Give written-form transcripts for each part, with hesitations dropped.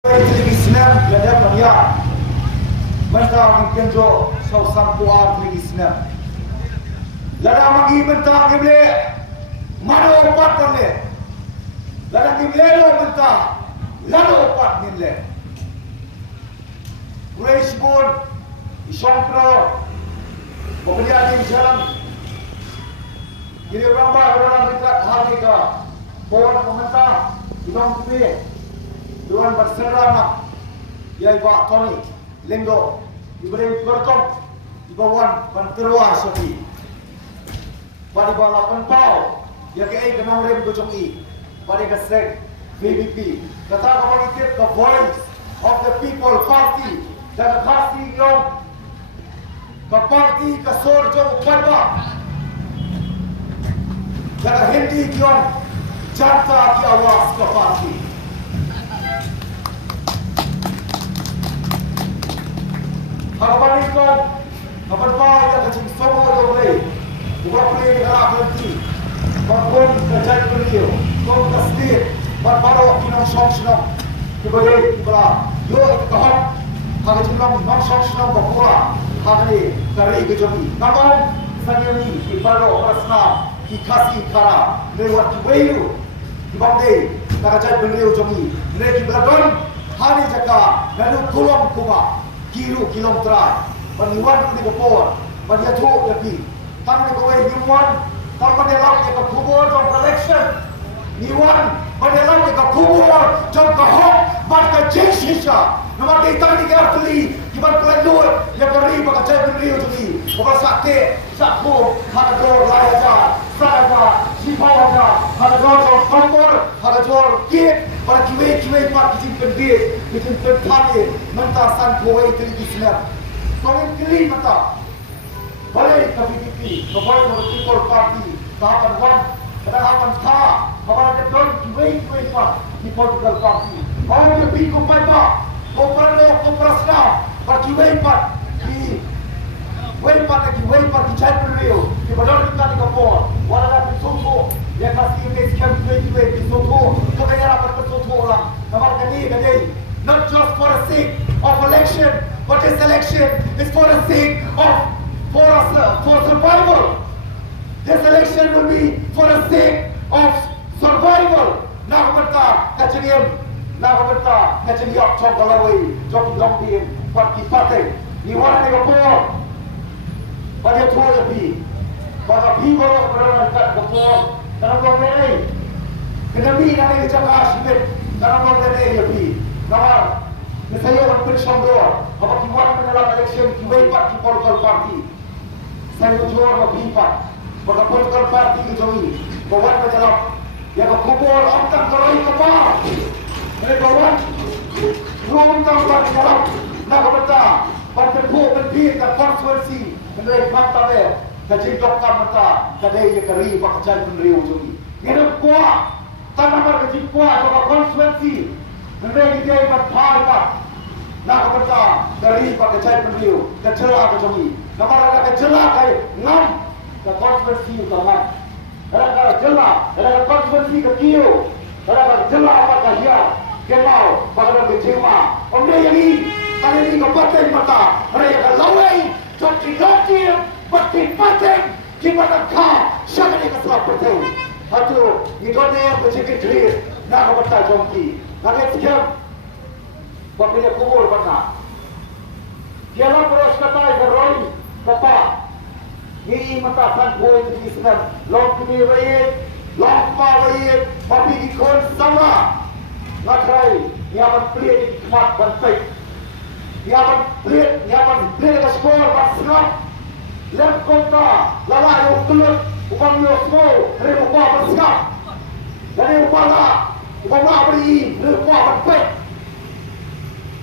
Islam lada banyak mentang mungkin jo sau sampuan di Islam lada magi mentang gimle mano opat kanle lada gimle lo mentang lado opat gimle Quraish pun isongkro bekerja di jalan jadi orang orang dekat hati ka pohon pemerintah idong kuih Tuan berserana ya ibu Tony Lenggo diberi berkom di bawah banterua sopi pada balapan pau ya ke kenang rem gojong pada kesek VVP kata apa kita the voice of the people party dan khasi yang ke party ke sorjo pada dan hindi yang janta ki awas ke party harapan itu, harapan kau yang kecil semua yang boleh, buat boleh diharap nanti, bangun kerjaan beliau, kau kasih, baru kita song-song, kemudian kita, yo kahap, hari ini kita song-song berpura, hari dari kejomi, namun saya ini kita baru rasna, kita kasih cara lewat beliau, dibanding kerjaan beliau jomi, mereka berdoa hari jaga, lalu kolom kuma. Kilong try. Paniwan ni kapor. Paniya tu lagi. Tang ni kawai niwan. Tang panilang ni kapubor jom election. Niwan panilang ni kapubor jom kahok. Mat ka jensisha. Naman di tang ni kartuli. Kiban pelanur. Ya kari baka jay penriyo juli. Baka sakit. Sakbo. Hakador layaja. Sayaja. Sipawaja. Hakador jom kompor. Hakador kip. Para kiwe pak kicing pendek. Kicing pendek. Mentah san kuwai teri Islam. Kawin kili mata. Balik ke PDP. Kawai ke People Party. Tahapan wan. Tahapan ta. Kawai ke don kiwe pak. Di Political Party. Kawai ke pi kumpai pak. Komprano, komprasna. Para kiwe pak. Di Waipat lagi, waipat di Jai Penriyo. Di Badar kita di Kapor. Wala na pisungko. Ya kasih ini sekian kiwe pisungko. Kaya dapat pisungko orang. Nampak kani. Not just for the sake of election, but this election is for the sake of for survival. This election will be for the sake of survival. Nak berta kacengim, nak berta kacengim cok galawai, cok lombiim, parti partai. Ni warna ni kapor. Pada tua lebih, pada people berada dekat kapor. Dalam orang ini, kenapa ni cakap asyik? Dalam orang ini lebih. Nama, saya orang bersama. Apa kiwan dalam election kiwai parti Political Party. Saya berjuang lebih pak. Pada Political Party kejomi. Kawan berjalan. Yang kubur angkat kerai kepala. Mereka kawan. Ruang tanpa dalam. Nak berta. Pada buku penting dan konstitusi. Mereka mata ber. Kajin dokter mata. Kadai yang kari pakai penriu jomi. Ini kuat. Tanah berkajin kuat. Pada konstitusi. Mereka dia berpahal pak. Nak berta dari pakai cai penriu. Kecelah kejomi. Nama ada kecelah kaya ngam. Ke konstitusi utama. Ada kecelah. Ada konstitusi kecil. Ada kecelah apa kahia. Kemau. Pada kecewa. Mereka ini. Kali ini kepaten mata. Mereka lawai. Jati-jati. Pati-pati. Gimana kau. Siapa ni keselap bertemu. Hatu. Itu ni yang bercakap. Nak berta jomki. Nanti sekian, bapa dia kubur mana? Dia lah terus kata beroi kata, ni mata san boy di Islam, long kini baik, long pa baik, tapi ikon sama, nakrai, dia berpilih di tempat bantai, dia berpilih ke sekolah bersenang, lem kota, lala yang tulut, upang yo semua, hari upah bersenang, dari upah lah. Upama beri berkuah berpek.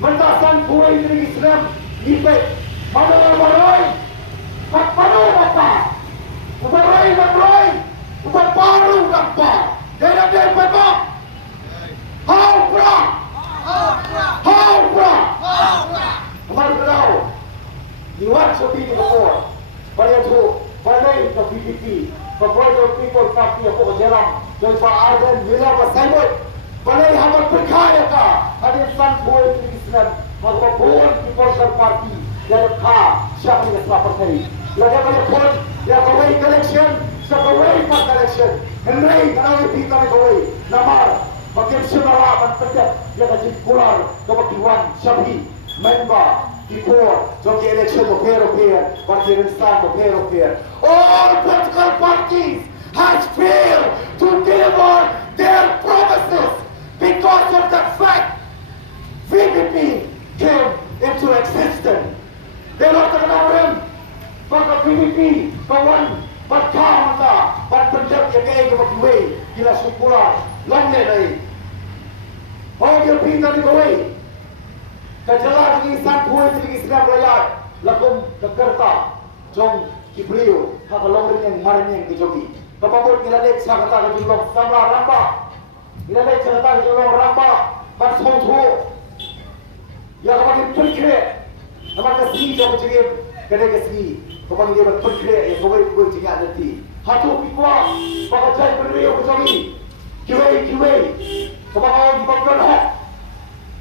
Mentasan kuai dari Islam dipek. Mana beroi? Mana bapa? Beroi beroi. Upam baru apa? Dia berpek. How bra? Kemana berau? Diwat sopi di bawah. Pada tu, pada itu PDP. Kepada People Party apa berjalan. Jadi Pak Arden bila bersambut. balai hamad berkaya ka ada san boy Islam magwa bon di Border Party yang ka siya ni sa party lagi balai pon ya kawai collection sa kawai pa collection henry kawai pita ni kawai namar makin semua penpedak ya kajik kular kewakilan syabi member before the election of European Pakistan of European all political parties has failed to deliver their promises because of that fact VPP came into existence they lost the government maka VPP kawan berkah maka berpendak yang kaya kewakilan gila syukuran lamnya dari oh dia pintar di bawah kejelas di sanggul di Islam rakyat lakum kekerta jom kibriu hak longring yang marin yang dijogi kapabut nilalek sa kata ke julong samra ramba nilalek sa kata ke julong ramba masmontu ya kapagin perkre naman kasi jom jigim kade kasi kapagin dia berperkre ya kawai jingak nanti hatu pikwa baka jay periu kejogi kiwai kapag di pagkan hok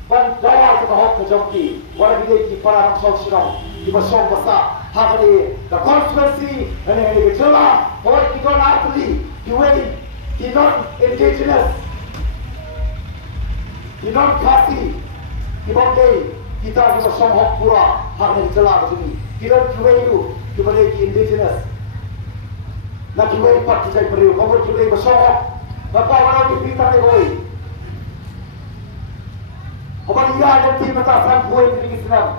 ban daya ke hok ke jomki wala bide ki para nak sok sinong di basong basa hakali the controversy and the jela or ki don atli ki way ki non indigenous ki non kasi ki bonde kita di basong hok pura hakali jela ke sini ki don ki way tu ki bonde ki indigenous na ki way pat ki jay periu ko ki way basong hok bapa wala ki pita ni hoy Kembali yang timatasan buai di Islam.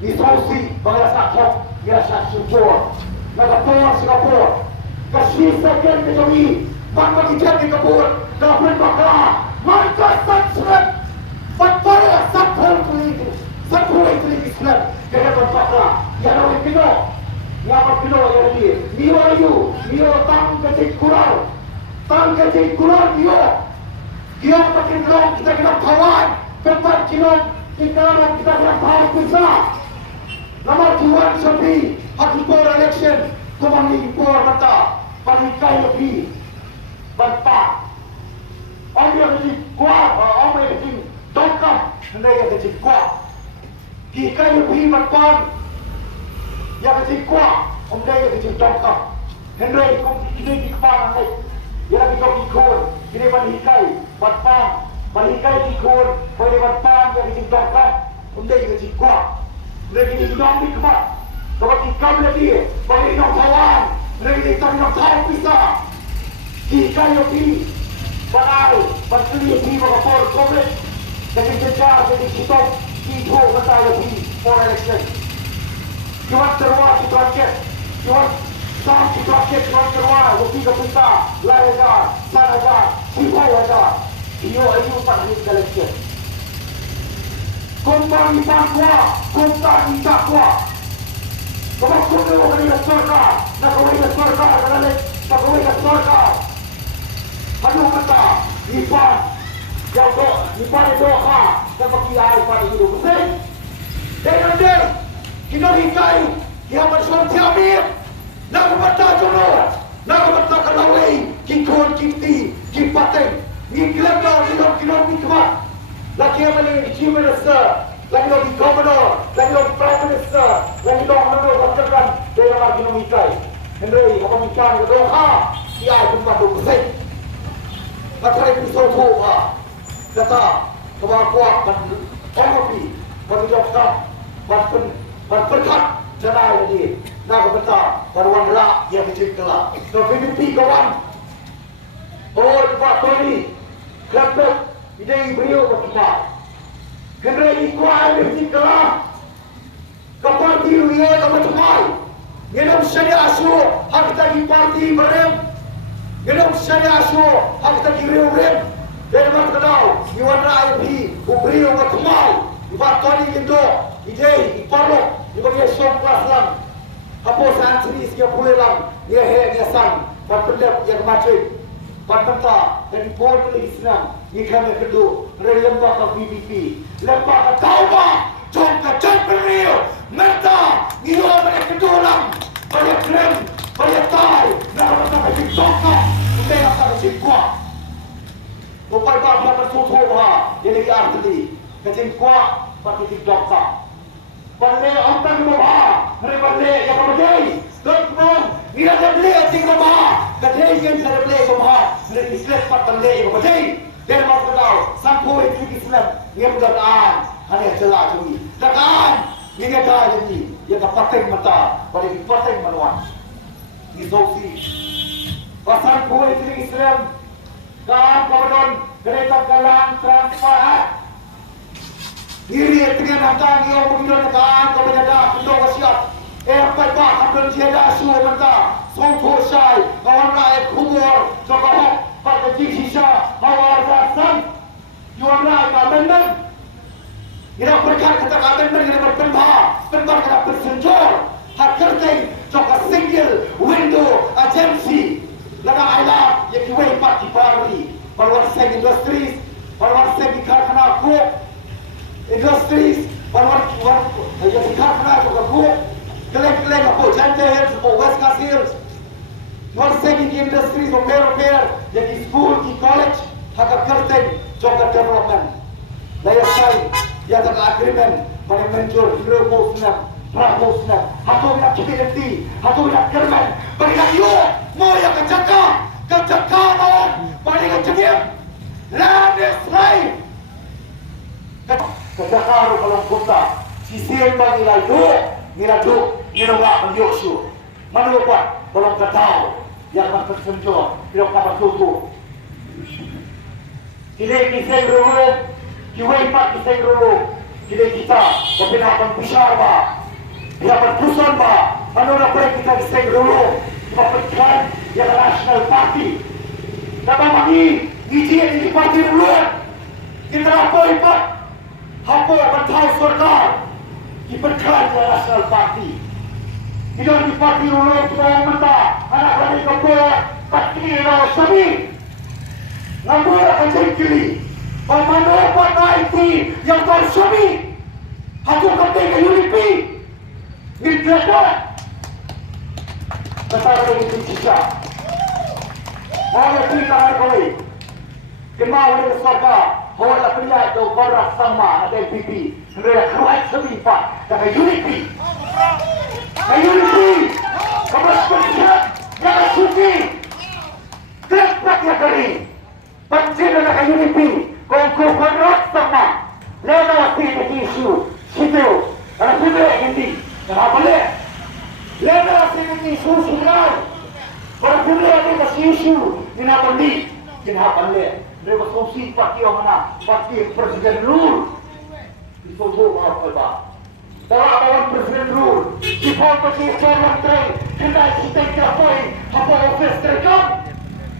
Isusi bangsa kok biasa syukur. Nagapur Singapura. Kasih second kejogi. Bangsa kita di kabur. Dapat bakal. Mantap sangat. Patpara sapul kulit. Sapul itu Islam. Kena bakal. Jangan lupa kino. Ngapa kino yang lagi? Mio ayu. Mio tang kecil kurang. Tang kecil kurang mio. Dia makin long kita kena kawan, tempat kilo kita kena tahu besar. Nomor 2 Syabi, hak for election, kumangi for mata, panikai lebih, bantah. Orang yang jadi kuat, orang yang jadi dongkam, hendak yang jadi kuat. Kita lebih bantah, yang jadi kuat, orang yang jadi dongkam. Hendak kita di kepala ni. Dia lagi kau ikut, kini banikai, batang, banikai ikut, boleh batang yang diciptakan, undai yang dicipta, undai yang dicipta kemat, kalau kita lagi, boleh nak kawan, undai kita nak tahu pisah, kita lagi, banal, bantui di bawah for COVID, jadi kerja jadi kita, kita kata lagi for election, cuma terus kita cek, cuma Sam situasi terwar, waktu kita layar, sana sibuk aja. Iyo empat hari election. Kompani takwa, kompani takwa. Kalau kita orang surga, nak orang surga, nak orang surga. Aduh kata, ipan, jauh, ipan itu ha, dapat kiai ipan itu betul. Dan kita hikai, dia bersuara Amir. Nak bata jono, nak bata kalawai, kikon kiti, kipateng, ngiklan dah kilo mikmat. Lagi apa lagi chief minister, lagi lagi governor, lagi lagi prime minister, lagi lagi mana batakan dia lagi nomikai. Henry apa mikan ke doha, dia pun padu kesek. Macam itu sohu kata kebawa kuat dan kopi, bagi dokter, berkat jangan lagi. Nak betul, baruan rak yang dicipta. So PPP kawan, oh Pak Tony, kerana ide beliau berkibar. Kerana ikuan dicipta, kapal biru ia kamu cemai. Genam syariah asyur, hak tadi parti berem. Genam syariah asyur, hak tadi rem. Dan mak kenal, iwan rak IP, beliau bercemai. Pak Tony itu, ide iparok, dibagi syok kelas apa santri sekian puluh lang dia dia sang berpendak yang macam berpenta dan pun Islam ni kami kedua lembah ke PPP lembah ke taubat jom ke jemperiu merta ni orang kedua lang banyak klaim banyak tai nak orang tak jadi tongkak kita akan jadi kuat Supaya dia bersusu jadi arti kecil kuat seperti dokter. Balik orang rumah, mereka balik yang berbeda. Dokter, dia balik di rumah, kedai yang saya balik rumah, mereka Islam balik yang berbeda. Dan maksud tahu, sampai itu Islam yang berdoaan hanya celah curi. Doaan, ini ada jadi yang penting mata, pada penting manuan. Isolasi. Pasal kau itu Islam. Kan kemudian kereta galang transparan. Diri dengan datang yang mengirim kan kepada dah untuk wasiat. Apa hampir tiada asu mentah. Songko syai kawan rakyat kubur cakap pada jisya awal dasar. Jual rakyat kamen. Kita berkat kata kamen kita berpenbar kena bersenjor. Hak kerting cakap single window agency. Lada ayah yang kiwai parti Bali, baruan segi industries, baruan segi karkhana kok, industries, baruan yang karkhana kok, keleng apa jantai apa West Coast Hills, baruan segi industries repair, yang di school, di college, hak kerten, joga development, daya saing, yang ada agreement, pada mencur, hero senang. Prabowo, atau nak kibirti, atau nak kerman, bagi nak yuk, mau yang kejakaran, bagi kejadian, land is life. Kejakaran kalau kota, sisir bagi niladu, nilawak menyosu, manusia kalau ketau, yang tersenjol, tidak dapat tutup. Kita berurut, kita berurut, kita berpindah besar dia berpusan menurut kita di dulu memperkuat yang National Party. Dapat bagi di parti dulu kita apa bertahu surga diperkuat yang National Party. Kita di parti dulu kita minta anak-anak kapal parti yang sami namun akan kiri menurut naiti yang bersami hatu ketika UDP Nilai Besar ini sisa. Mana kita hari kali? Kemau ini surga. Hawa pria itu barat sama ada LPP. Mereka keluar sebipat. Tapi UDP. Kamu sepertinya jangan suci. Terpaknya kali. Pancen nak UDP. Kau barat sama. Lewat ini isu. Situ. Ada sudah ini. Kenapa le? Lena sini susuran. Kalau boleh ada masih isu, kenapa ni? Kenapa le? Mereka solusi parti yang mana? Parti Presiden Rule. Disebut apa bah? Dalam Presiden Rule, di foto di forum train, kita sistem kapoi, apa office terjun.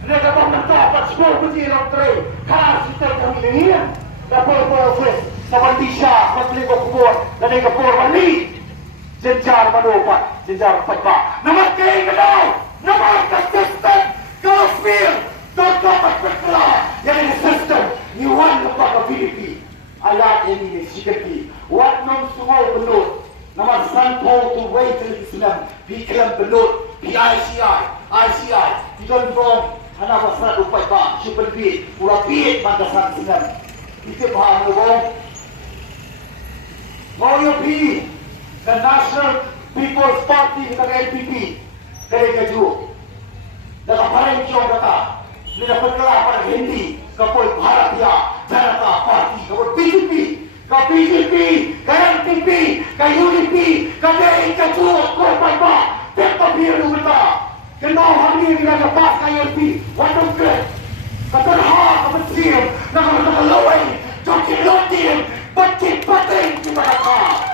Mereka meminta paspor bagi orang train, karena sistem kami ini. Dapat office, sama Tisha, Menteri Kubur, dan yang Kubur Bali. Jenjar manupat, jenjar pajak. Nama kering kenal, nama konsisten, kafir, dapat berkelah. Yang ini sistem, Yuan lembaga PDP. Ayat ini sikati. Wat non semua belut. Nama Sanpo tu way to Islam. Bikram belut. ICI. Tidak berong. Anak pasal upaya pak. Super bid. Pula bid mandasan Islam. Itu paham berong. Mau yang pilih. The National People's Party kita LPP dari keju. Dalam hari ini orang kata, ini dapat kelah pada Hindi, kapoi Bharatiya Janata Party, kapoi BJP, ke LPP, ke UDP, ke dari keju, kau apa? Tetap biru kita. Kenal hari ini kita pas ke LP, waduh ke, keterhak, kecil, nak lawai, cuci lotin, pecik kita kata.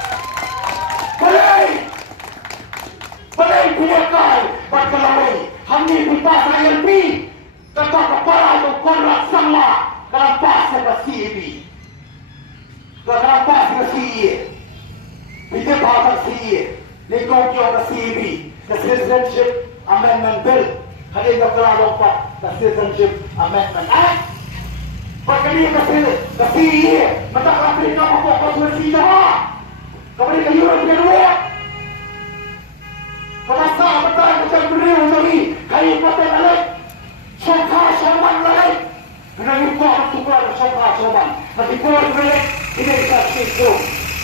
Balai punyai berkelawai. Hamil bintang ILP. Kata kepala itu korak sama. Kerampas ke CEB. Kerampas ke CEA. Bisa bahasa CEA. Nekongkyo ke CEB. The Citizenship Amendment Bill. Hari ini telah lompat. The Citizenship Amendment Act. Berkali ke CEA. Mentak rapi kamu fokus ke CEA. Kemudian ke European War. Kemasa betul macam beriu lagi. Kali paten alik. Sokar soman lagi. Kena lupa waktu Cingkro.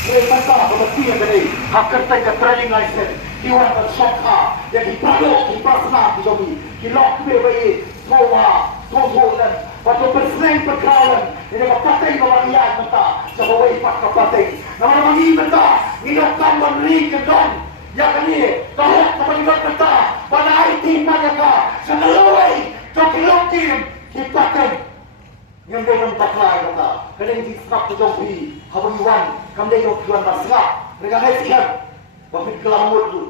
Mereka berhenti dari hak kerja ke training license. Iwan dan Shokha yang dipaduk di Prasna di Jomi. Di Lok BWI, Towa, Togo dan waktu bersenang berkaulan. Ini berpating orang yang minta. Sebawai pak berpating. Nama ini minta. Minumkan meneri gendong. Yang ini, kahok kepentingan minta. Pada IT mereka. Senelawai. Joki-lok tim. Dipating. Yang dia nampak lain kata, kadang di serak ke Jokowi, habang Iwan, kami dia yang tuan berserak, mereka hasilkan, bapit kelamut tu,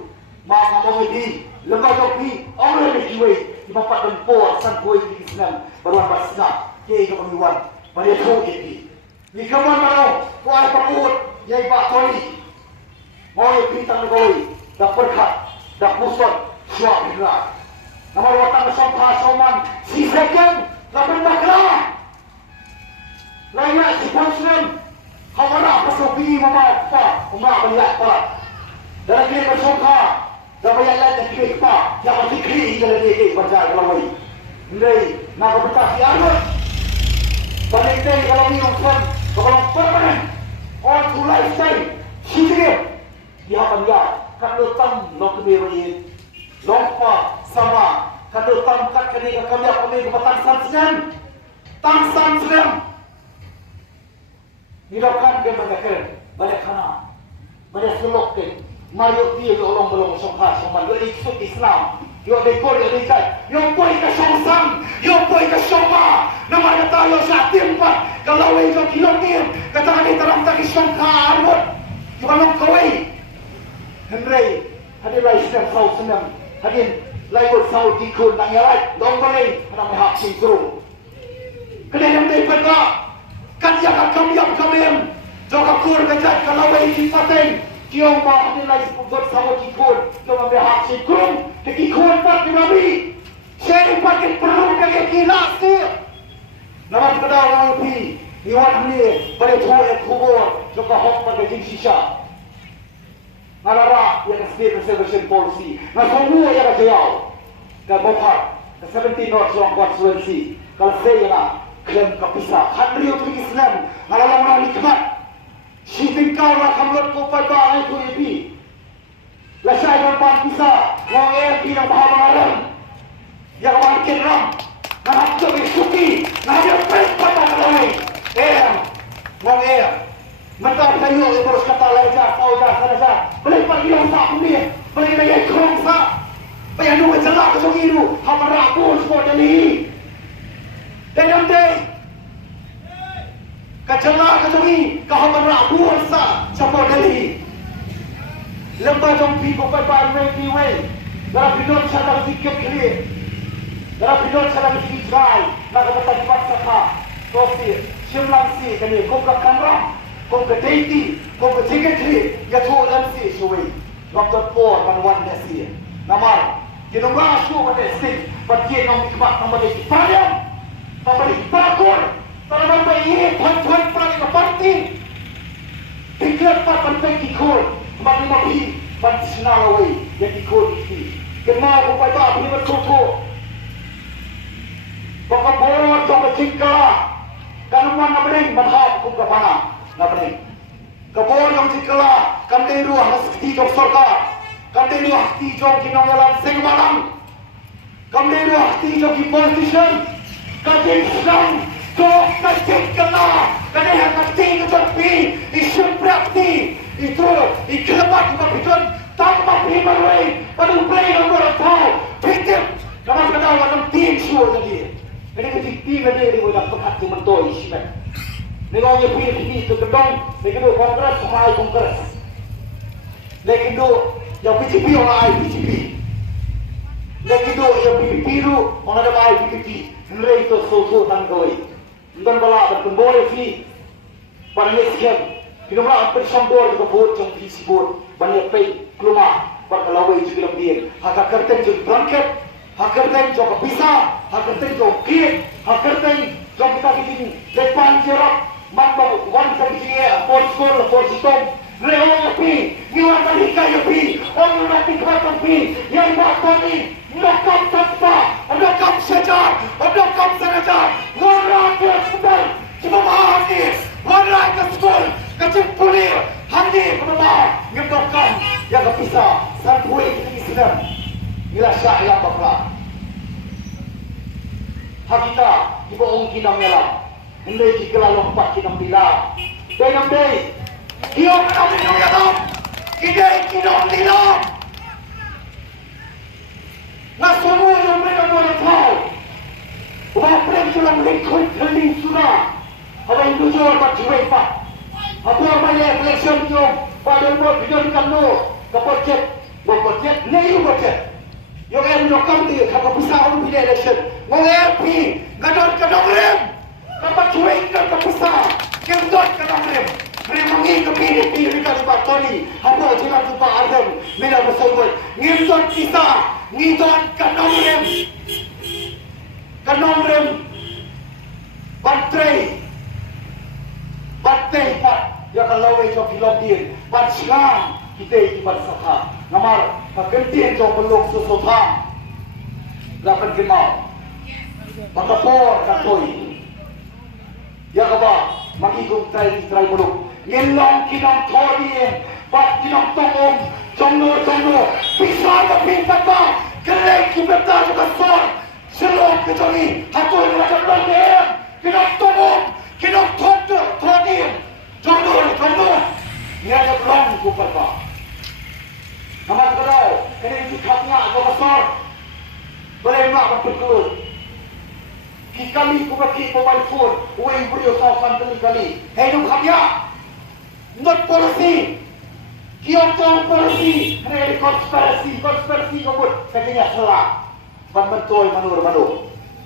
mak ngomong di, lembar Jokowi, orang yang dijuai, di bapa tempur, santuai di Islam, baruan berserak, dia yang habang Iwan, pada tahu ini, di kaman mana, kuai pakut, yang bak toli, mau yang bintang negoi, dah berkat, dah pusat, suap hingga, nama watan sompah soman, si second, dah berbaklah. Layak si Muslim, hawara pasopi mama pa, umma baliak pa. Dalam dia bersongka, dah bayar lain dan pa, yang berfikri dalam dia berjalan kelawai. Nilai, nak bertak si Arut. Balik day kalau ni umpan, kalau permanen, orang tulai say, si dia. Dia akan ya, kan letam nok keberin, lompa sama, kan letam kat kini kami kebatan senang, tangsan senang. Nilakan dia banyak kana, banyak selok ke, mayuk dia orang belum songkar soman, dia ikut Islam, dia dekor dia dekat, dia pun ke songsang, dia pun ke soma, nama dia tahu saat tempat, kalau itu kilometer, kata dia terang tak songkar pun, cuma nak kawai, Henry, hadir lagi sedang saud senang, hadir lagi saud dikun nak nyarai, dong balai, nak mehak singkru, kedai dia berkata. Kan dia akan kami jika kur kejat kalau ini paten kiong bah nilai sebut sama kikun jika berhak sikung kikun pat dinabi saya pakai perlu kaya kila sih nama kedai orang lebih iwan ni boleh tuai kubur jika hok pakai jin sisa ngalara yang state reservation policy na semua yang jauh ke bokar ke 17 North Long Constituency kalau saya lah klaim kapisah hadri untuk Islam ngalang nikmat shipping kau lah kamlot ko pa ba itu ibi lasai dan pisah wang MP ng bahamangalan yang makin ram nahak to isuki nahak pes pa ba kalay wang mentang kayo terus kata leja sauda sana balik pa iyo sa kumi balik na yung krong sa payan nung jalak sa iru hamarapos mo dali dalam day kacala kacungi kahaman rabuan sa Dali lembah jompi ko pa way darap pinot sa dalam sikap kiri darap pinot sa dalam sikap nakapatag pagsaka tosi simlang si kani kung kakamra kung kadaiti kung katikatri yatulan si suwi Dr. Paul Manwan Nasi namar kinunga asu matesting pati nong ikmat ng balik payang pabalik bakor para mambayi tuan-tuan paling parti bigla pa pantay kikul mapi pansinalaway yang kikul iti kenal ko pa ito apin magkuko baka borot sa kachingka kanuman na bring manhap kung kapana na bring kabor yung chikala kanday ruah na sakti jok sorka kanday ruah ti jok kinangalan singmalang kanday ruah ti jok politician kadang Islam kau kacik kena kadang yang kacik keterpi isu prakti itu ikhlamat kepikiran tanpa pimarway pada play nomor tahu pikir nama kena orang tim suruh jadi ini ketik tim ada di dalam pekat di mentoi sih negara pilih itu kedong negara kongres semai kongres negara yang PCP orang PCP negara yang PCP itu orang ada PCP nilai itu susu tangkoi, dan bala berkembang fi, banyak sekian, kita malah bersambor juga buat jom visi buat banyak pay keluma, berkalawai juga dalam dia, hak kerten juga bangkit, hak kerten juga bisa, hak kerten juga kiri, hak kerten juga kita begini, depan jerak, mampu wan kerja, for sistem, lewat pi, ngilang balik kaya pi, orang nanti kata pi, yang bakal ni. Nakam tanpa, nakam sejar, nakam senajar, warna ke sekolah, cuma mahal ni, warna ke sekolah, kecil pulir, handi penebak, ngemdokan, yang kepisah, santui kita isinan. Inilah syailah bakla. Hakita, ibu ong kinam nyalam. Hindi kikila lompat kinam bilang. Dengan day, iyong kinam ninong yalam. Hindi kinam nilang. Nasumo yung mereka mo ng tao. Umapres ko lang lingkod kaling suna. Habang lujur magjuway pa. Ako ang mali eleksyon nyo. Pada mo, binarikan mo. Kapodjet, mabodjet, ngayon bodjet. Yung M.K. kapag-usahan mo election. Mga MP, gadon rin. Kapag-juway ka kapag-usahan. Gadon rin. Remangi kepilih-pilih ka ni Pak Tony. Apa jelas tu Pak Adam. Mina bersawat. Ngidon kita. Ngidon gadon rin. Gadon rin. Bantray. Bantay Pak. Yang kalau itu film dia. Bansilang. Kita itu bersama. Namar, pagkantihan ko pelong susutang. Dapat kenal. Magkapor katoy. Ya ka ba? Magigong try mulok. Ngilang kinang todiin. Ba't kinang tungong. Jomno. Pisang ka pintat ba? Kaleng kibata sa kasor. Silong kito ni. Hatoy mo na lang niyan. Kinang tungong. Kinang todiin. Jomno. Yan ang lang ko pa ba? Naman ka daw, kaya yung nga ako kasor. Balay nga akong pagkulod. Kikali ko baki mobile phone, uwing brio sa sandali kali. Hey, nung kanya, not policy. Kiyong policy, kaya conspiracy ko po. Kaya niya salah. Bantoy manur.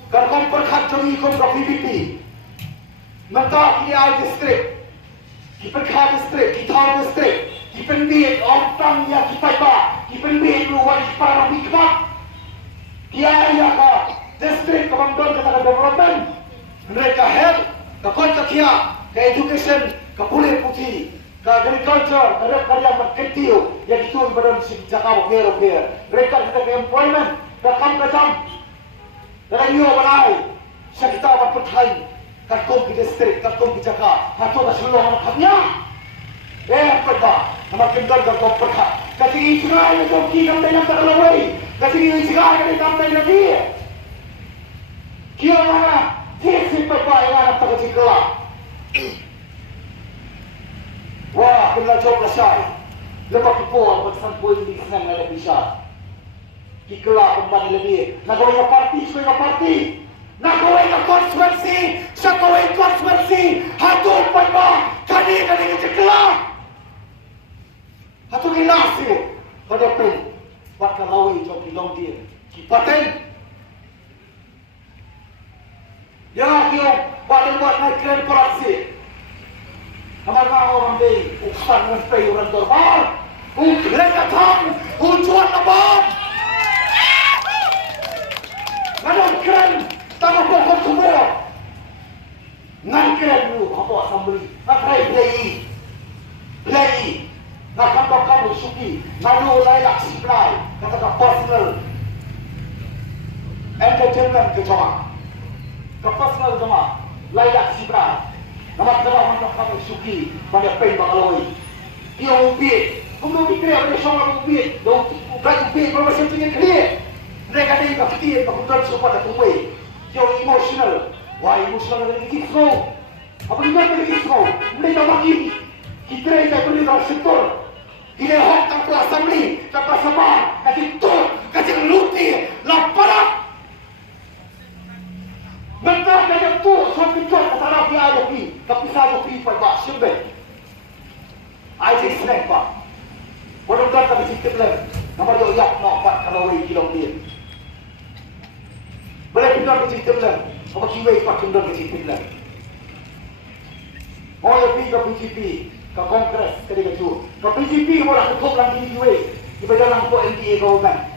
Karkong perkhatong ikong ka PPP. Mata kini ay district. Kiperkhat district, kitang district. Dipendit orang yang kita ba, dipendit luar para mikmat. Kiaya ka, district komandon kata development, mereka health, ka kia, ka education, ka pulih putih, ka agriculture, ka karya marketing, yang itu badan si Jakarta kira. Mereka kita ke employment, ka kam, ka new balai, sa kita berpercaya, ka kom di district, ka kom di Jakarta, atau ka sulung makanya. Apa ba? Nama kendal dan kau perhat. Kasi isunay na kong kikam tayo ng takalaway. Kasi isunay na kong tayo ng dia. Kaya nga, tisi pa ba yung anak tayo sikla. Wah, kung na-joke na siya. Lepas po ang pagsampo yung isang na nabi siya. Kikla kung ba nila niya. Nagawin na party. Nagawin na constituency. Sa gawin constituency. Hatong pa ba? Kanina nga sikla. Atau gilasi pada pun buat kalawai jom bilong dia kipaten ya kyo buat naik keren korupsi namar orang deh uksan ngespai orang dorbar ukren datang ujuan nabab ngadon keren tanah pokok semua ngan keren lu apa assembly nakrai play Nakam kamu suki, lalu layak supply, kata personal entertainment ke jama, ke personal jama, layak supply. Nama dalam kamu suki, banyak pay bakaloi. Dia ubi, kamu ubi kaya ada soal ubi, dong ubi berapa sentinya kaya. Mereka ada yang kafir, kemudian supaya tertuai. Dia emotional, wah emotional dari kita. Apa dia dari kita? Mereka bagi kita yang beri dalam sektor. Ini hak tanpa assembly, tanpa sama, kasih luti, laparan. Bentar kaya tu, sampai tu, kesana dia ada pi, tapi saya pi pada sumber. Aje snack pak. Orang tua kami sikit lem, nama dia yak nak pat kalau kilong dia. Boleh pindah ke sistem lem, apa kiwai pak pindah ke sistem lem. Oh ya pi ke PCP. Ke Kongres ketika itu. Ke PCP orang ketuk lagi di UA. Di dalam po NDA government.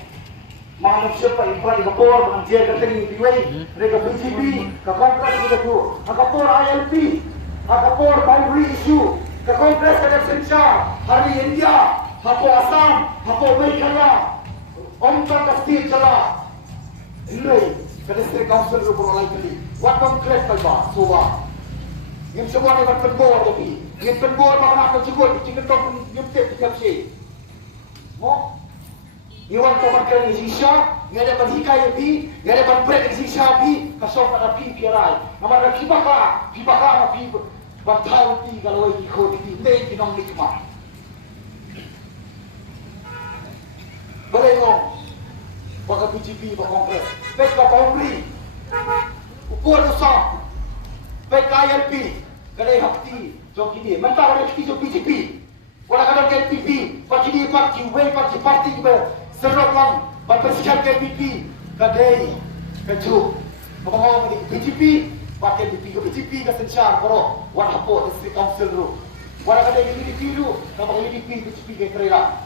Mga siapa yang pernah dikapor, mga dia keting di UA. Mereka PCP, ke Kongres ketika itu. Kapor ILP, kapor boundary issue. Ke Kongres ketika Sencha, Hari India, Hapo Assam, Hapo Meghalaya. Omkar Kastir Jala. Ini, ke District Council itu berolai kali. Wat Kongres kalba, suwa. Yang semua ni bertembur tapi. Dia penbuat makan apa cukup, jika kau nyumpet tiap si. Mo, iwan kau makan di sisa, nggak ada berhikai pi, nggak ada berbrek di sisa pi, kasih pada pi piarai. Nama ada kibaklah pi, batau pi kalau ikut pi, leh pinong nikmat. Boleh ngom, bagai PGP, bagai Kongres, baik ke Pemberi, ukur usah, baik ke ILP, kadai hakti, jom kini, mentah ada hakti jom PGP, walau kadang ke NPP, parti dia parti kita, serok lang, berpersiap ke NPP, kadai, keju, ngomong ni PGP, parti NPP ke PGP ke sensyar, koro, walau apa, district council ru, walau kadang ini dulu, nama ini PGP ke kerela.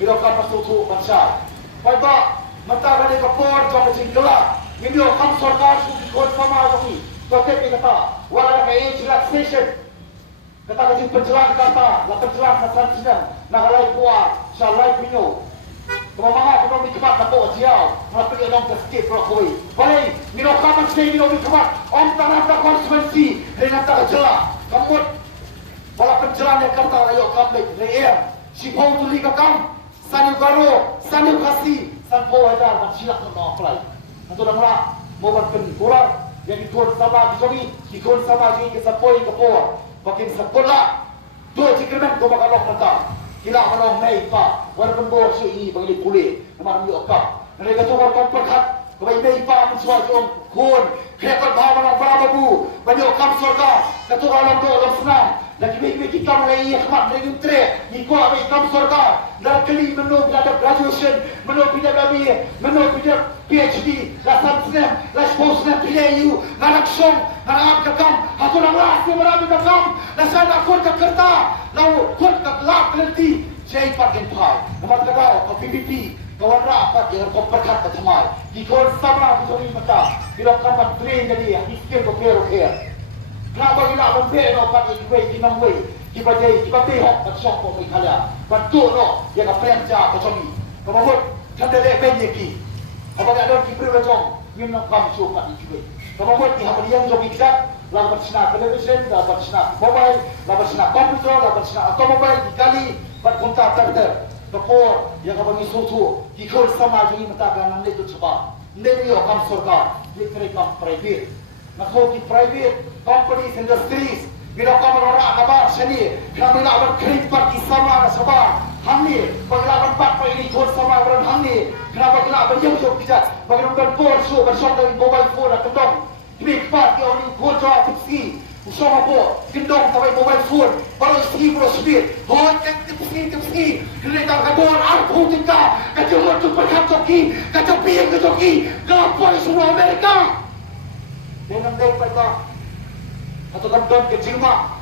Bila kau masuk tu bangsa, baiklah, mentah ada kapor jom macam gelap. Ini orang sorgar sudah kau sama lagi. Kau kata, walau ada age relaxation, kata macam penjelang kata, la penjelang kesan senang, nak alai kuat, salai pinyo. Kau mangga kau ni kemat kapor jiau, nak pergi orang terskip berkoi. Balik, ni orang macam ni orang kemat, om tanah tak konsumensi, hendak tak jelas. Kamu, walau penjelang yang kata ayo kamu leer, si bau tu liga kamu. Sanyu garo, sanyu kasi, sanpo ada macam nak apply. Antu nama mau berpen bola, yang ikut sama kami, ikut sama jadi kesapoi kapor, pakai sekolah. Dua cikirman kau bakal lok kata, kila manom naik pa, walaupun bor si ini bagi kulit, nama ni okap. Mereka tu orang perkat, kau bagi naik pa mensuai jom kun, kereta bawa manom berabu, banyak okap surga, kata orang tu orang senang. Lagi baik kita mulai ikhmat dari untre, ikut apa ikam surga. Dan kali menurut ada graduation, menurut tidak kami, menurut tidak PhD, lasan senam, laspos senam PAU, anak song, anak kakam, aku nak rasa merabi kakam, lasan aku ke kerta, lalu kut ke lak nanti, saya pakai pai, nama kata ke PPP, kawan rapat yang kau perkat ke temai, ikut sama aku jadi mata, bila kamu train jadi, miskin kau kira. Kenapa kita membeli obat ini kita membeli kita behok bersok kau mikala bantu no yang apa yang jauh macam ni kemudian kita lihat banyak ki apa ada kita berjong minum kamu suka ini kemudian kita yang jom ikut lalu bersama television lalu bersama mobile lalu bersama komputer lalu bersama automobile dikali berkontak terter tepor yang apa ni suatu ikut sama jadi mentakan nanti itu sebab nanti orang surga dia mereka private. Nakau di private companies, industries, bila kau merorak kabar sini, kami nak berkeribat di sama ada sebab hamil, bagi nak berempat ini kau sama beran hamil, kenapa kita berjauh kita, bagi nak berpor show bersama dengan mobile phone atau kendong, ini part yang ini kau jawab tipsi, usah apa, kendong sampai mobile phone, baru segi speed, hotek tipsi, kereta kabur, aku tinggal, kacau motor berkacauki, kacau piang kacauki, kapal semua Amerika. Dengan baik mereka atau kan kecil mak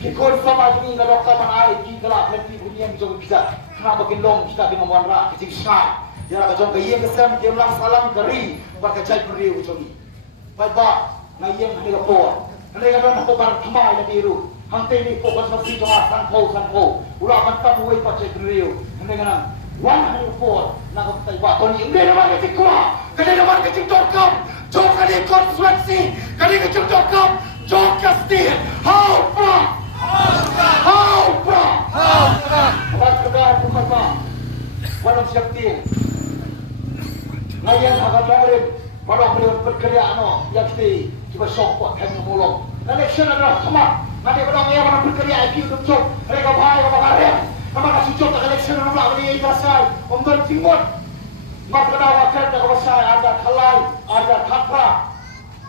kikon sama ini kalau kaman air kikala nanti bunyi yang jauh kita kenapa gendong kita dengan warna kecil sangat dia nak jauh kaya kesan dia ulang salam keri pakai cai beri uconi baik ba ngayem hari lapor nanti kan nak kobar kemai nanti iru hangte ni fokus masih cuma sanko ulah mantap buat pakai beri nanti kan wan hari lapor nak kita buat toni ini nama kecil kuah kena nama kecil dokam jom kali konsumensi, kali kecil dokam, jom kasih, haupa. Abang kedai bukan apa, walau siapin, ngayon agak bangun, walau beliau berkerja ano, yang ti, cuba sokot kami mulung. Election adalah sama, nanti orang yang mana berkerja IQ untuk mereka bahaya orang lain, kamu kasih contoh election orang lain ini selesai, untuk timur. Maka akan ada saya ada kalai, ada kapra,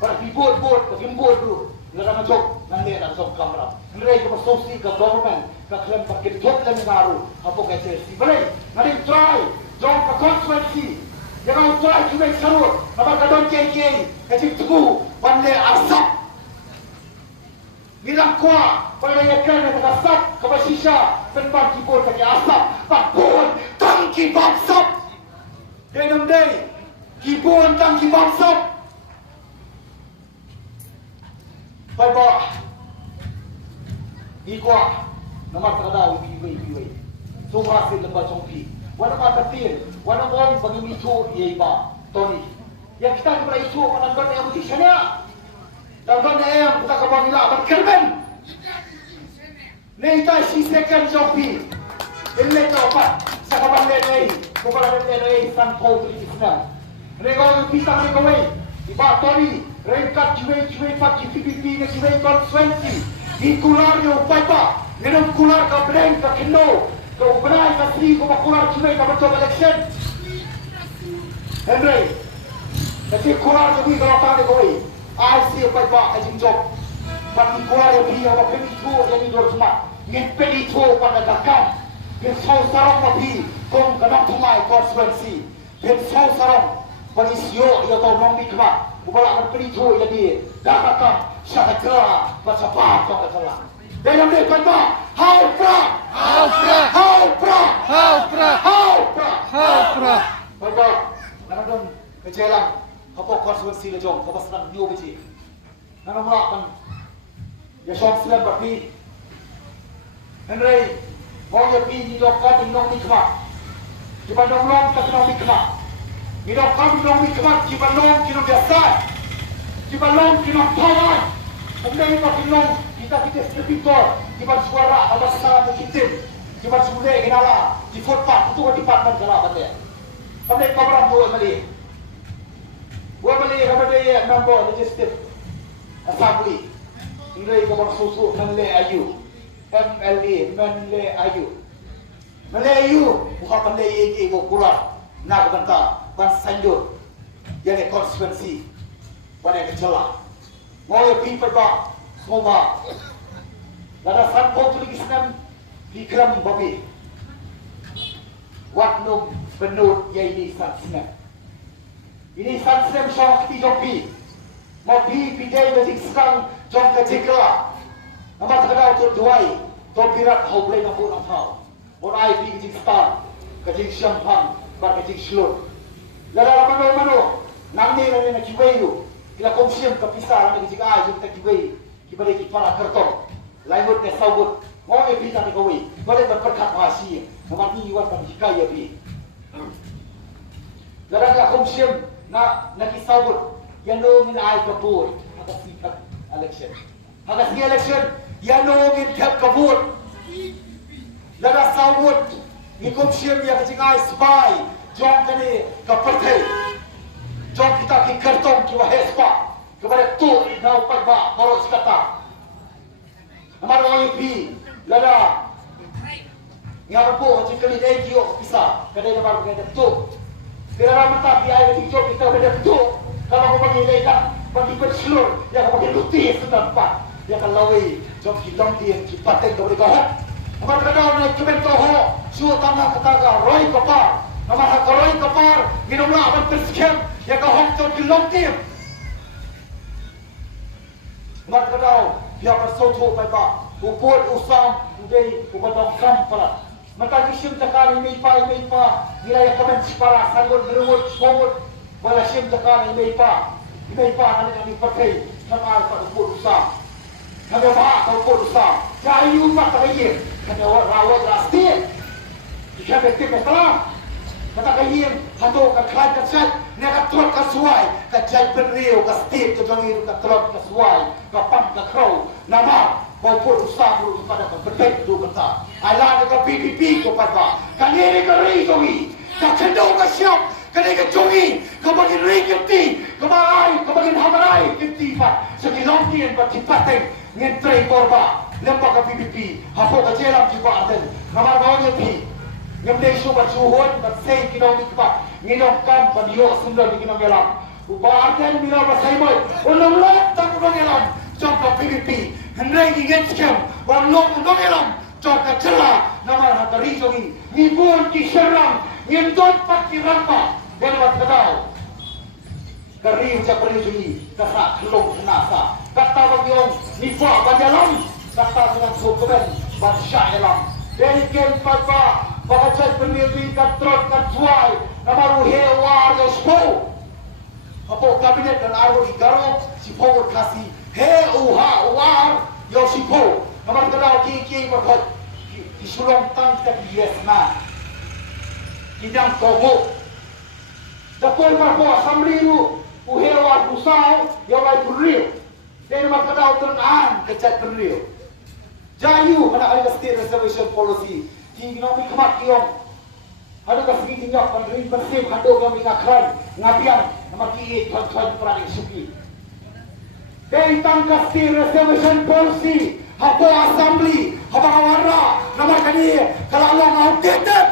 berbibut dulu. Mereka macam nanti ada macam kamera. Mereka bersosial ke government, ke klaim pakai top dan baru. Apa kata si? Boleh. Nanti try, jom ke konsumensi. Jangan try cuma serut. Apa kadang kecil, kecil tubuh, pandai asap. Bilang kuat, pada yang kena asap, kepada sisa, tempat kibur kaki asap, pakun, tangki baksap. Denam day, kibun tangki bangsap. Baik ba, ikwa, nama terada iwi. Semua hasil lembah congki. Wana mata tin, wana orang bagi itu ye ba, Tony. Yang kita kepada itu menangkan yang mesti sana. Dan yang kita kembali lah berkerben. Nei tai si second jopi. Ele topat. Sa kaban le Bukan le san ko Islam. Rego pisang rego wei. Iba tori rengkat cuai pak PPP ne cuai konstituensi. Di kular yo paipa. Ngenom kular ka breng ka kendo. Ka ubrai ka sri ko kular cuai ka betul election. Henry. Tapi kular jo bi ka ta rego wei. Ai si paipa ka jing job. Bagi kular yo bi apa penito yang dor semua. Ngen penito pada dakam. Ngen sau sarong mapi kong kanang tumai konstituensi. Ngen sau sarong Panisyo ia tahu nong mikma, bukala kan pelito ia di, dakaka syakatra baca apa kata. Dalam dia kata, how pra. Baca, nama don kejelang, apa konstituensi lejong, apa senang new biji. Nama mula kan, ya syong silam berpi. Henry, mau ya pi di dokar di nong mikma, jika nong tak nong mikma. Minum kami minum mikmat, jika long minum biasa, jika long minum tawar. Kemudian kita sepikor, jika suara apa salah mungkin, jika sudah kenala di footpath itu di department kenapa dia? Kemudian kabar buat beli kemudian member legislative assembly. Ini kabar susu menle ayu, MLA menle ayu, bukan menle ibu kurang, nak bentar. Sanjur yang konstituensi pada kecola mau people ba semua ada sanpo tulis Islam di keram babi waknum benut ya ini sansina syawak di jopi mau pidai bajik sekang jom kejikla nama terkenal tu duai tu pirat hau boleh nampu nampau orang ai kejik star kejik syampang bar kejik selut Lara mano nang ni na kiwayo ila komsiyam kapisa na gijiga ay kita kiway kibalik para karton lainut na sawut mo e pita ni kaway balik berkat wasi namani iwan kan hikaya bi lara ka komsiyam na nakisawut yano min ay kapur hakasikat election yano min kap kapur lara sawut ni komsiyam ya gijiga spy Jom kini kepertai, jom kita ki kertong ki wahespa, kepada tu ina upat ba baru sekata. Amar orang pi, lada, ngapa po jika lidai kio bisa, kadai namar kena tu. Kira mata pi air di jom kita kena tu. Kalau kau bagi lidai tak, bagi berselur, ya kau bagi luti setempat, ya kalau wei jom kita dia cipaten kau beri kau. Amar kadau naik kebentoh, suat tanah kataga roi kapar. Nama hakaroi kapar, minum lah aban tersekian, ya kau hongkong di lontim. Mat kadau, dia bersoto pada, upur usam, udai, ubadam kampara. Mata kisim takani meipa, nilai kamen separa, sanggul berumut, semut, bala sim takani meipa, nanti kami pakai, sama pada upur usam. Kami apa upur usam, cahayu mata kaya, kami rawat rastir, jika betul betul. Kata kayim, hato kaklan kacat, neka trot kasuai, kajai penriu, kastit, kajangiru, katrot kasuai, kapam kakrau, nama, maupun usaha dulu kepada berbeda dulu kata. Alah dengan PPP kepada, kaniri keritongi, kakendau kasyap, kaniri kejongi, kebagian riketi, kebagian hamarai, keti pak, sekilomtian pak cipateng, ngentrei korba, lembaga PPP, hapo kajelam juga aden, kamar bawanya pi. Yang dia suka suhun, bersih kita nikmat, nginokkan beliau sendal di kita melam. Ubahakan bila bersih boy, ulang tak ulang elam, contoh PPP, hendak ingin scam, walau ulang elam, contoh celah, nama hatari jogi, nibun kiserang, ngendon pati rampa, dan wat kedau. Kering cakri jogi, kasak kelong nasa, kata bagiong nipa bajalam, kata dengan sukuben, bansya elam, dari kem papa. Bakacay penilwi katrot katsuay na maruhe war yo spo. Apo kabinet dan arwo igaro si power kasi he uha war yo si po. Naman kadao ki makot isulong tang ka yes na. Kinang tomo. Dapoy pa po asamliru uhe war busao yo lay purriyo. Dahil naman kadao tunan kacay purriyo. Jayu mana ada state reservation policy. Tinggal kami kemat kiong. Ada kasih tinggal pendiri bersih handuk kami ngakran ngabiang nama ki tuan-tuan peradik suki. Dari tangkas state reservation policy, hapo assembly, haba awara, nama kani kalau Allah outdated,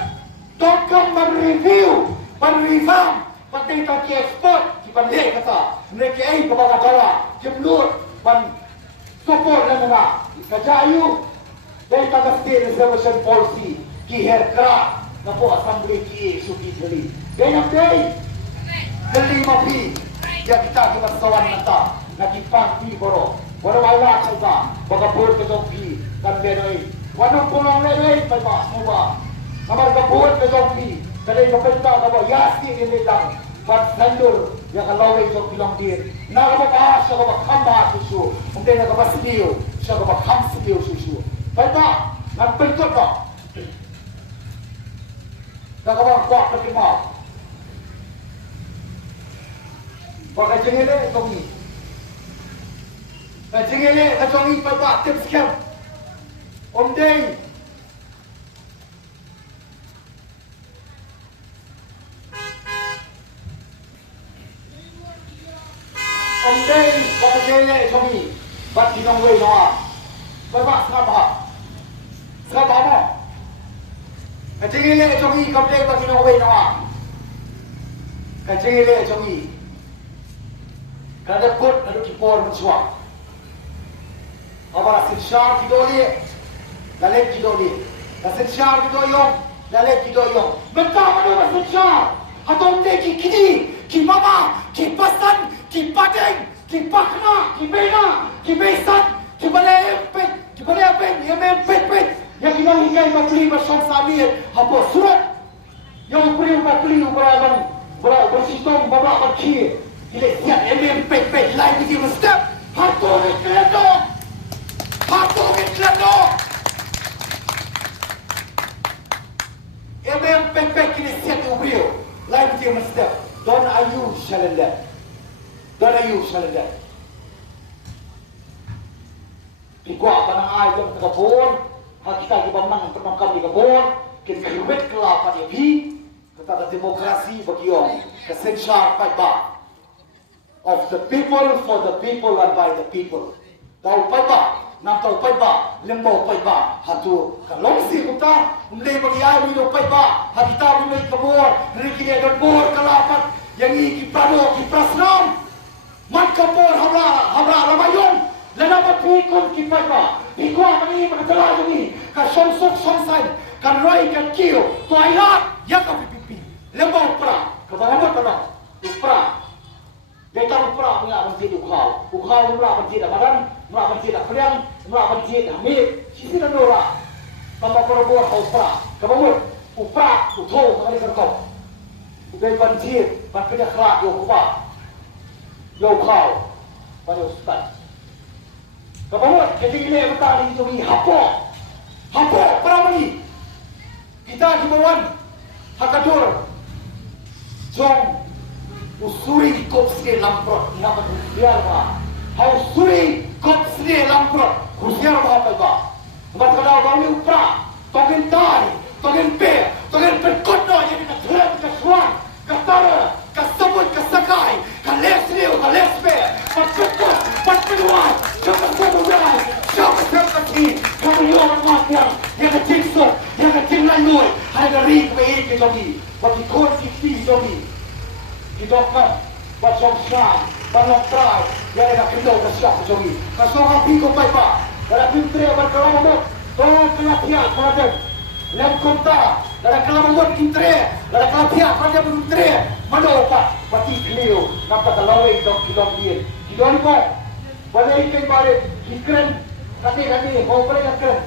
dokam mereview, merreform, penting kaki export, kita lihat kata mereka kebaga dara, jemlut, support dan mana, kajayu dari tangkas state reservation policy, kiher kerak, napo assembly ki suki beli. Dari day, beli mapi, yang kita sawan nata, nakipang pi boro. Walau awak coba, bagapur ke zombie dan benoi. Wanong pulong lele, bapak semua. Kamar bagapur ke zombie. Kadai kapenta kamu yasi ini lang. Pat sandur yang kalau itu bilang dir. Nak kamu bahas, kamu kambah susu. Mungkin kamu sediu, kamu kam sediu susu. Bapak, nak pentot tak? Tak kamu kuat terima. Pakai jengele itu ni. Jengele kacang bapak tips kam. Om Deng. Om Deng pakai jengele kacang ni. Bat di nong wei noa. Bapak siapa? Siapa apa? Jengele kacang ni Om Deng bat di nong wei noa. Jengele kacang ni. Kada kot ada kipor mencuak. हमारा शिक्षा की डोली लले की डोली शिक्षा की डोलियों लले की डोलियों बता मनो शिक्षा हतोंदे की मामा की पसंद की पटेंग की पखना की बेना की बेसन की बले पे ये में पे या कि नहीं कहीं मकली बशम साबिर हपो सुरत yang beri mekli ubaraman bersistem babak berki ile siap pe lain di step harto kredo Harto Mitlano pek ini siap ubrio lain dia mesti don ayu shalanda ikwa panang ay jam kebon hakika di bamang penongkam di kebon kin kerubet kelapa dia pi kata demokrasi bagi orang kesensyar paiba of the people for the people and by the people tahu paiba nam tau pai ba lembo pai ba hatu kalong si kuta umle bagi ai mi do pai ba hakita mi kabor rikile don bor kalapat yang iki prado ki prasram man kabor habra ramayong lana ba pikon ki pai ba ikwa mani magdala ni ka somsok somsai kan roi kan kio to ailat ya ka pipi lembo pra ka ba ba ta upra Deta upra punya masjid ukhau upra masjid amaran upra masjid akriang upra masjid hamid sisi dan dora tanpa perbuatan upra kamu upra utho kali kerkop udah masjid pakai kerak yo kupa yo khau pada ustaz kamu ketinggian betali itu ni hapo peramani kita himbauan hakadur jong usuri kop sri lamprot nama biar ba usuri kop sri lamprot biar ba ba mat kada ba ni upra togen tai togen perkot no yang kita terap ke suan ke tara ke sebut ke sakai ke lesriu ke lesbe pat peluang siapa sebuah siapa ti kamu orang matiang yang kecil yang kecil lanoi ada ring ke ke lagi bagi kor ki lagi Hidupkan Bacong Syam Balong Trai Yang nak kena Bersyak Jogi Kasong api kau baik pak Dalam pintri berkelam umut Tolong kelatihan Peradan Lem konta Dalam kelam umut pintri Dalam kelatihan Peradan pintri Mana opat Pati kelio Nampak terlawai Dok kilom dia Hidupkan kau Balai ikan balik Hikren Kati Kau boleh nak keren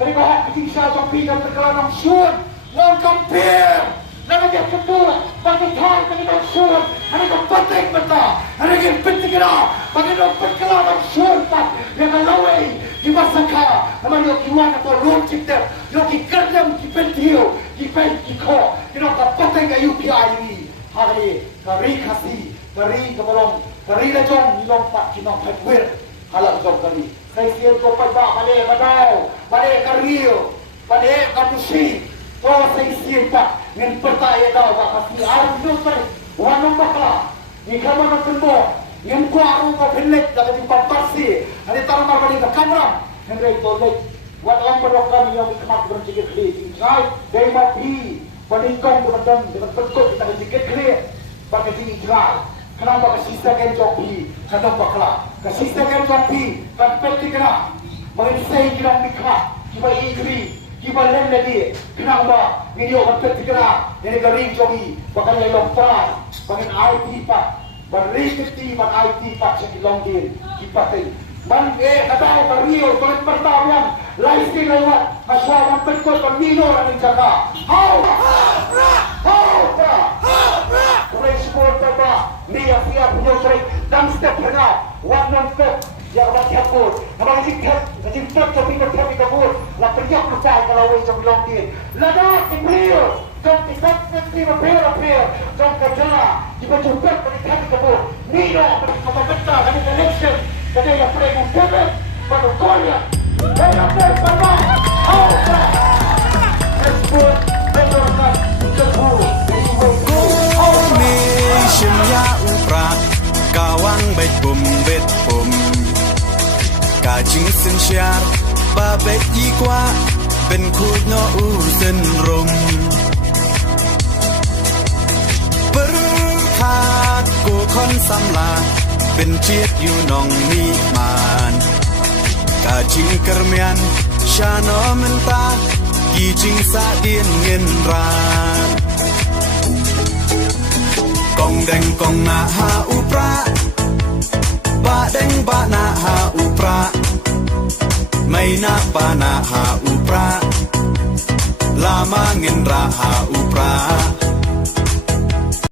Kali kau hak kecil syah Jompi dan terkelam Nam syun Wang kampir Lalu dia kedua, bagi thang, bagi dong syur, ada kau patek beta, ada yang penting kira, bagi dong perkelah dong syur pat, yang kalawai, di masaka, nama dia kiwan atau ruang cipta, dia kikerdam, kipentiu, kipentiko, dia kau patek ke UPI ini, hari kari kasih, kari kebolong, kari lejong, nilong pat, kinong hekwer, halak jom kari. Saya siap kau pada pada badau, pada kario, pada kapusi. Kau saya siap tak dengan pertaya dah pasti arus tu wanung bakal. Jika mana tembok, yang kuaru kau pelik dah jumpa pasti. Ada taruh balik ke kamera. Henry tolek. Wat orang berdoa yang kemat berjigit kli. Right? Dari mati. Panikong dengan bentuk kita jigit kli. Pakai tinggi jerai. Kenapa kasih kan joki? Kenapa bakal? Kasih kan joki. Kan peti kena. Mengisai kena mikah. Kiba igri. Kiba lem lagi. Kenapa? Video kan peti kena. Ini garing joki. Bakal yang lompat. Bangin IT pak. Berlistrik ban IT pak sakit longkin. Kiba teh. Man kata Rio tuan pertama laisi lewat masyarakat berkot pemino dan jaga. How? Race supporter ba? Dia siap menyusul dan step tengah. One non step yang akan diakur. Nampak kasih tapi kabur. La periak lucai kalau wei jom longkin. Lada Rio. Jom kita repair. Jom kerja. Jika jumpa berikan kabur. Nino berkata kami connection. Jadi yang mereka kebet pada konya. Saya bersama Alfa. Respon menurunkan sepuluh. Mission ya upra kawang bet bum kajing sen syar ba bet yikwa ben khut no u sen rom berkat ku kon samlaเป็นเชียดอยู่นองมีมานกาจิงกระเมียนชาโนมันตากีจิงสาเดียนเงินรานกองแดงกองนาหาอุปราบะแดงบะนาหาอุปราไม่นาบะนาหาอุปราลามาเงินราหาอุปรา